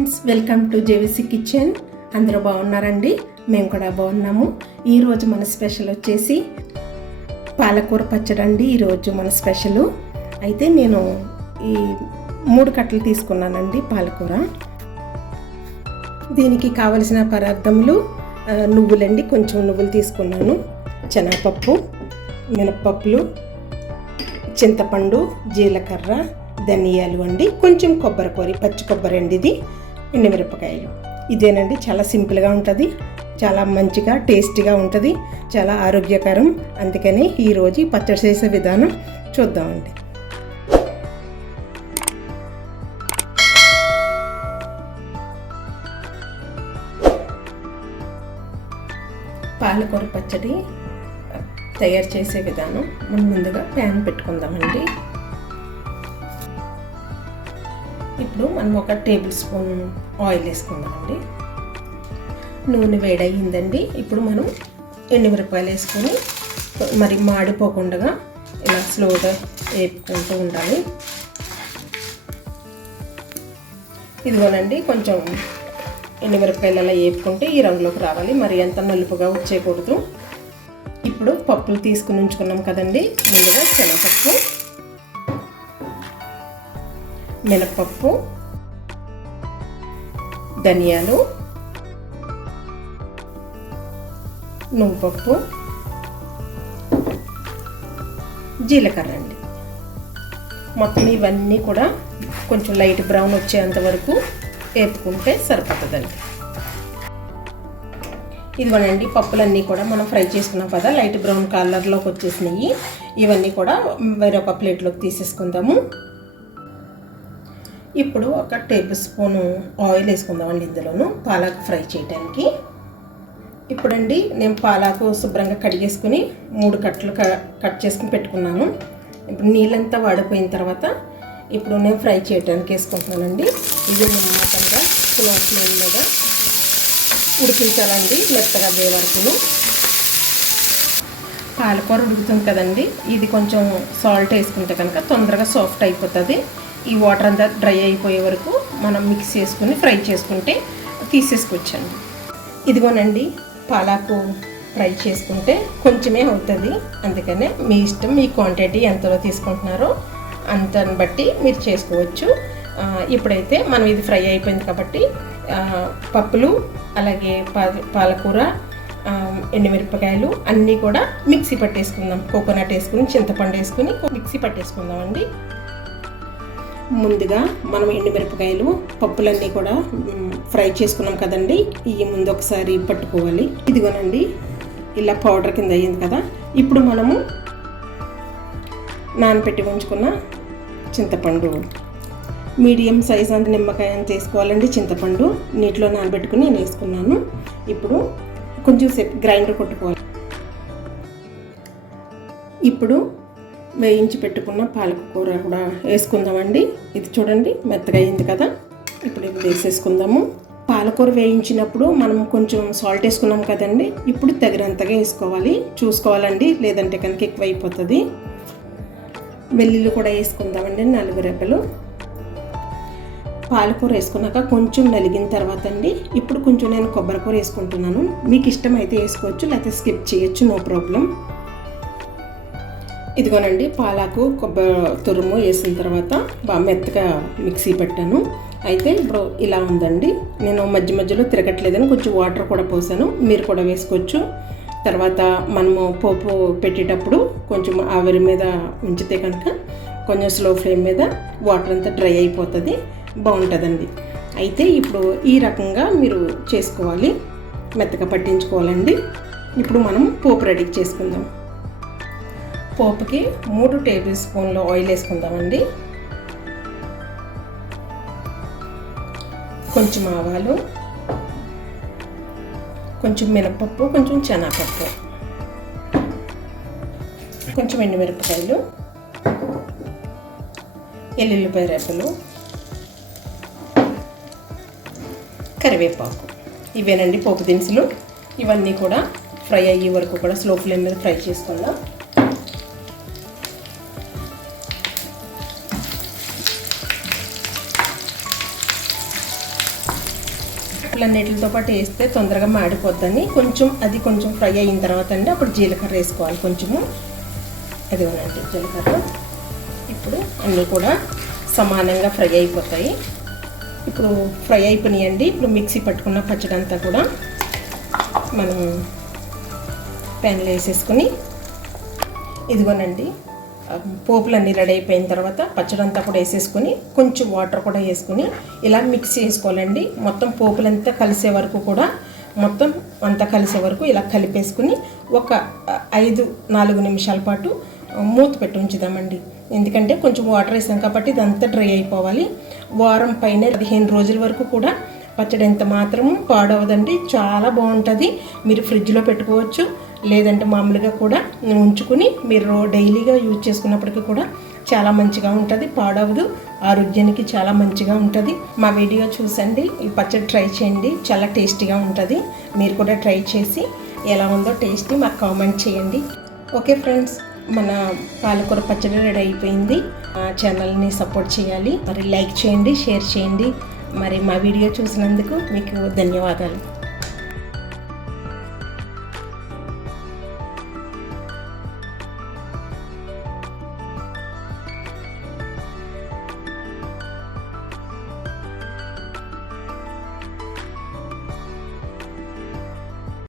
Friends welcome to JVC kitchen. అందరూ బాగున్నారండి? మేము కూడా బాగున్నాము. ఈరోజు మన స్పెషల్ వచ్చేసి పాలకూర పచ్చడి అండి. ఈరోజు మన స్పెషల్. అయితే నేను ఈ మూడు కట్టలు తీసుకున్నానండి పాలకూర. దీనికి కావలసిన పదార్థములు నువ్వులండి. కొంచెం నువ్వులు తీసుకున్నాను. శనగపప్పు మినప్పప్పులు చింతపండు జీలకర్ర ధనియాలు అండి. కొంచెం కొబ్బరి కూర పచ్చి కొబ్బరి అండి ఇది. ఎండుమిరపకాయలు. ఇదేనండి చాలా సింపుల్గా ఉంటుంది చాలా మంచిగా టేస్టీగా ఉంటుంది చాలా ఆరోగ్యకరం. అందుకని ఈరోజు పచ్చడి చేసే విధానం చూద్దామండి. పాలకూర పచ్చడి తయారు చేసే విధానం. మనం ముందుగా ప్యాన్ పెట్టుకుందామండి. ఇప్పుడు మనం ఒక టేబుల్ స్పూన్ ఆయిల్ వేసుకుందామండి. నూనె వేడయ్యిందండి. ఇప్పుడు మనం ఎండుమిరపకాయలు వేసుకొని మరి మాడిపోకుండా ఇలా స్లోగా వేపుకుంటూ ఉండాలి. ఇదిగోనండి కొంచెం ఎండుమిరపకాయలు అలా వేపుకుంటే ఈ రంగులోకి రావాలి. మరి ఎంత నలుపుగా వచ్చేయకూడదు ఇప్పుడు పప్పులు తీసుకుని ఉంచుకున్నాం కదండి. ముందుగా శనగపప్పు మినపప్పు ధనియాలు నువ్వుపప్పు జీలకర్ర అండి. మొత్తం ఇవన్నీ కూడా కొంచెం లైట్ బ్రౌన్ వచ్చేంత వరకు వేపుకుంటే సరిపోతుందండి. ఇదిగోనండి పప్పులన్నీ కూడా మనం ఫ్రై చేసుకున్నాం కదా లైట్ బ్రౌన్ కలర్లోకి వచ్చేసినాయి. ఇవన్నీ కూడా వేరొక ప్లేట్లోకి తీసేసుకుందాము. ఇప్పుడు ఒక టేబుల్ స్పూను ఆయిల్ వేసుకుందామండి ఇందులోను. పాలాకు ఫ్రై చేయడానికి ఇప్పుడండి నేను పాలాకు శుభ్రంగా కడిగేసుకుని మూడు కట్టలు క- కట్ చేసుకుని పెట్టుకున్నాను. ఇప్పుడు నీళ్ళంతా వాడిపోయిన తర్వాత ఇప్పుడు నేను ఫ్రై చేయడానికి వేసుకుంటున్నానండి. ఇది నిమ్మకంగా స్లో ఫ్లేమ్ మీద ఉడికించాలండి మెత్తగా అదే వరకును పాలకూర ఉడుకుతుంది కదండి. ఇది కొంచెం సాల్ట్ వేసుకుంటే కనుక తొందరగా సాఫ్ట్ అయిపోతుంది. ఈ వాటర్ అంతా డ్రై అయిపోయే వరకు మనం మిక్స్ చేసుకుని ఫ్రై చేసుకుంటే తీసేసుకోవచ్చండి ఇదిగోనండి పాలాకు ఫ్రై చేసుకుంటే కొంచెమే అవుతుంది. అందుకనే మీ ఇష్టం మీ క్వాంటిటీ ఎంతలో తీసుకుంటున్నారో అంతని బట్టి మీరు చేసుకోవచ్చు. ఇప్పుడైతే మనం ఇది ఫ్రై అయిపోయింది కాబట్టి పప్పులు అలాగే పాలకూర ఎండుమిరపకాయలు అన్నీ కూడా మిక్సీ పట్టేసుకుందాం. కోకోనట్ వేసుకుని చింతపండు వేసుకుని మిక్సీ పట్టేసుకుందాం అండి ముందుగా మనం ఎండుమిరపకాయలు పప్పులన్నీ కూడా ఫ్రై చేసుకున్నాం కదండి. ఇవి ముందు ఒకసారి పట్టుకోవాలి. ఇదిగోనండి ఇలా పౌడర్ కింద అయ్యింది కదా. ఇప్పుడు మనము నానపెట్టి ఉంచుకున్న చింతపండు. మీడియం సైజ్ అంత నిమ్మకాయ అంత వేసుకోవాలండి చింతపండు. నీటిలో నానబెట్టుకుని నేను వేసుకున్నాను. ఇప్పుడు కొంచెం సేపు గ్రైండర్ కొట్టుకోవాలి. ఇప్పుడు వేయించి పెట్టుకున్న పాలకూర కూడా వేసుకుందామండి. ఇది చూడండి మెత్తగా అయింది కదా. ఇప్పుడు ఇది వేసేసుకుందాము. పాలకూర వేయించినప్పుడు మనం కొంచెం సాల్ట్ వేసుకున్నాం కదండి. ఇప్పుడు తగినంతగా వేసుకోవాలి. చూసుకోవాలండి లేదంటే కనుక ఎక్కువ అయిపోతుంది వెల్లుల్లి కూడా వేసుకుందామండి నలుగు రెబ్బలు. పాలకూర వేసుకున్నాక కొంచెం నలిగిన తర్వాత అండి. ఇప్పుడు కొంచెం నేను కొబ్బరికూర వేసుకుంటున్నాను. మీకు ఇష్టమైతే వేసుకోవచ్చు లేకపోతే స్కిప్ చేయొచ్చు నో ప్రాబ్లం. ఇదిగోనండి పాలాకు కొబ్బరి తురుము వేసిన తర్వాత బాగా మెత్తగా మిక్సీ పెట్టాను. అయితే ఇప్పుడు ఇలా ఉందండి. నేను మధ్య మధ్యలో తిరగట్లేదని కొంచెం వాటర్ కూడా పోసాను. మీరు కూడా వేసుకోవచ్చు. తర్వాత మనము పోపు పెట్టేటప్పుడు కొంచెం ఆవిరి మీద ఉంచితే కనుక కొంచెం స్లో ఫ్లేమ్ మీద వాటర్ అంతా డ్రై అయిపోతుంది. బాగుంటుందండి. అయితే ఇప్పుడు ఈ రకంగా మీరు చేసుకోవాలి. మెత్తగా పట్టించుకోవాలండి. ఇప్పుడు మనం పోపు రెడీ చేసుకుందాం. పోపుకి మూడు టేబుల్ స్పూన్ల ఆయిల్ వేసుకుందామండి. కొంచెం ఆవాలు కొంచెం మినపప్పు కొంచెం శనగపప్పు కొంచెం ఎండుమిరపకాయలు ఎల్లుల్లిపాయ రెప్పలు కరివేపాకు. ఇవేనండి పోపు దినుసులు. ఇవన్నీ కూడా ఫ్రై అయ్యే వరకు కూడా స్లో ఫ్లేమ్ మీద ఫ్రై చేసుకుందాం. అన్నిటితో పాటు వేస్తే తొందరగా మాడిపోద్దని. కొంచెం అది కొంచెం ఫ్రై అయిన తర్వాత అండి అప్పుడు జీలకర్ర వేసుకోవాలి కొంచెము. అదిగోనండి జీలకర్ర. ఇప్పుడు అన్నీ కూడా సమానంగా ఫ్రై అయిపోతాయి. ఇప్పుడు ఫ్రై అయిపోయినాయండి. ఇప్పుడు మిక్సీ పట్టుకున్న పచ్చడి అంతా కూడా మనం ప్యాన్లో వేసేసుకుని ఇదిగోనండి పోపులన్నీ రెడీ అయిపోయిన తర్వాత పచ్చడంతా కూడా వేసేసుకొని కొంచెం వాటర్ కూడా వేసుకొని ఇలా మిక్స్ చేసుకోవాలండి. మొత్తం పోపులంతా కలిసే వరకు కూడా మొత్తం అంతా కలిసే వరకు ఇలా కలిపేసుకుని ఒక ఐదు నాలుగు నిమిషాల పాటు మూత పెట్టి ఉంచుదామండి. ఎందుకంటే కొంచెం వాటర్ వేసాం కాబట్టి ఇదంతా డ్రై అయిపోవాలి. వారం పైన పదిహేను రోజుల వరకు కూడా పచ్చడి ఎంత మాత్రము పాడవదండి. చాలా బాగుంటుంది. మీరు ఫ్రిడ్జ్లో పెట్టుకోవచ్చు. లేదంటే మామూలుగా కూడా ఉంచుకుని మీరు డైలీగా యూజ్ చేసుకున్నప్పటికీ కూడా చాలా మంచిగా ఉంటుంది. పాడవదు. ఆరోగ్యానికి చాలా మంచిగా ఉంటుంది. మా వీడియో చూసండి. ఈ పచ్చడి ట్రై చేయండి. చాలా టేస్టీగా ఉంటుంది. మీరు కూడా ట్రై చేసి ఎలా ఉందో టేస్టీ మాకు కామెంట్ చేయండి. ఓకే ఫ్రెండ్స్ మన పాలకూర పచ్చడి రెడీ అయిపోయింది. ఛానల్ని సపోర్ట్ చేయాలి. మరి లైక్ చేయండి షేర్ చేయండి. మరి మా వీడియో చూసినందుకు మీకు ధన్యవాదాలు.